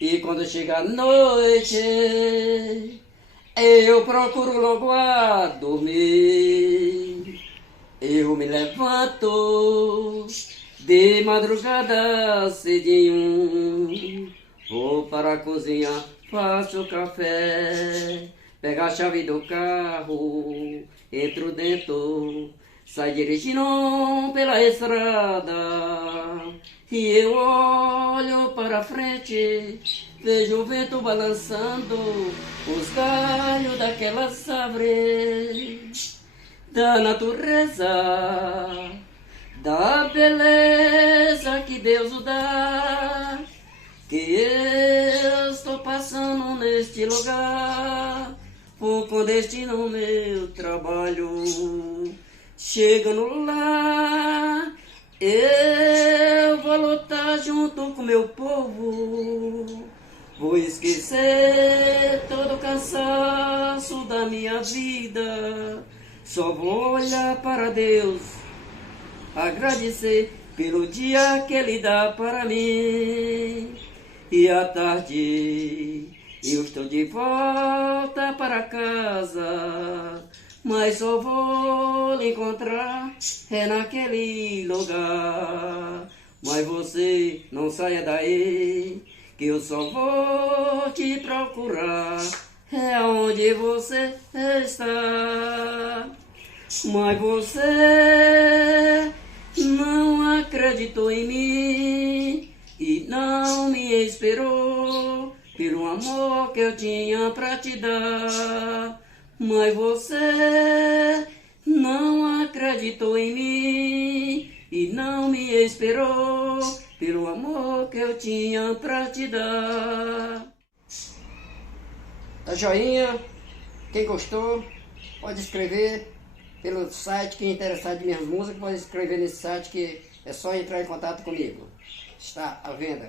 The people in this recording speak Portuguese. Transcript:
E quando chega a noite, eu procuro logo a dormir. Eu me levanto de madrugada cedinho, vou para a cozinha, faço café, pego a chave do carro, entro dentro, sai dirigindo pela estrada. E eu olho para frente, vejo o vento balançando os galhos daquelas árvores da natureza, da beleza que Deus o dá, que eu estou passando neste lugar, vou com destino no meu trabalho. Chegando lá, eu vou lutar junto com meu povo, vou esquecer todo o cansaço da minha vida, só vou olhar para Deus, agradecer pelo dia que Ele dá para mim. E à tarde eu estou de volta para casa, mas só vou lhe encontrar naquele lugar. Mas você não saia daí, que eu só vou te procurar, é onde você está. Mas você não acreditou em mim e não me esperou pelo amor que eu tinha pra te dar. Mas você não acreditou em mim e não me esperou pelo amor que eu tinha pra te dar. Dá joinha, quem gostou pode escrever pelo site. Quem é interessado em minhas músicas pode escrever nesse site, que é só entrar em contato comigo. Está à venda.